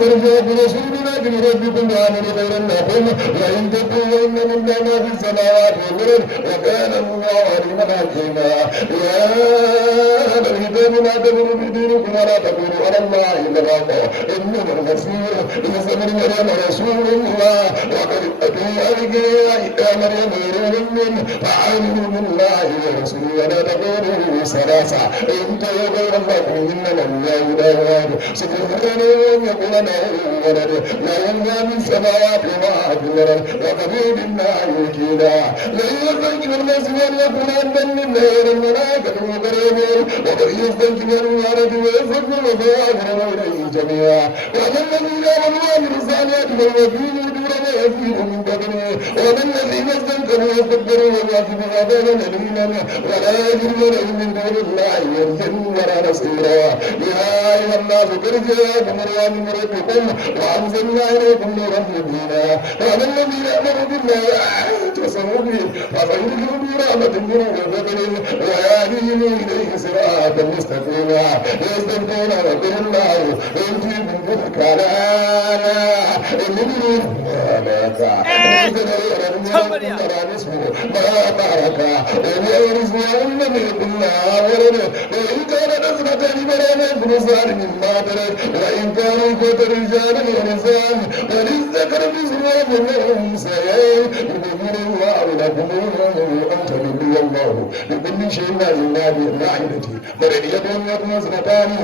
قد جاءكم رسولنا من ربكم وعمل خيرا لكم وإن تتقوا إن لله ما في السماوات والأرض وكان الله عليما حكيما يا أهل الكتاب لا تغلوا في دينكم ولا تقولوا على الله إلا الحق إنما المسيح عيسى بن مريم رسول الله وقد أتوا يا مريم غير فآمنوا بالله ورسوله ولا تقولوا ثلاثة انتهوا غير الله إنما الله إله سبحانه أن يكون له ولد له ما في السماوات وما في الأرض وكفى بالله وكيلا لن يستنكف المسيح أن يكون عبدا لله الملائكة المقربون وقد يستنكف الولد ويستكبر وسيغفر إليه جميعا وأما الذين آمنوا وعملوا الصالحات فالوكيل ما يزيد من بدنه ومن الذين استنكروا واستكبروا ويعذبوا عذابا أليما ولا يجد لهم من دون الله وليا ولا نصيرا يا أيها الناس قد جاءكم برهان من ربكم وأنزلنا إليكم نورا مبينا وعلى الذين آمنوا بالله واعتصموا به فسيدخلهم برحمة منه وفضل ويهديهم إليه صراطا مستقيما يستفتون وقل الله يؤتيكم ملكا ما بارك ويرزقهن بالله ولد وإن كان نزلة لبنان بنزال مما درك وإن كانوا كتر رجال ونساء وللذكر مثل الأنثيين يبين الله لكم أن تضلوا الله بكل شيء علمنا بالمعدة ولد يكون نزلتان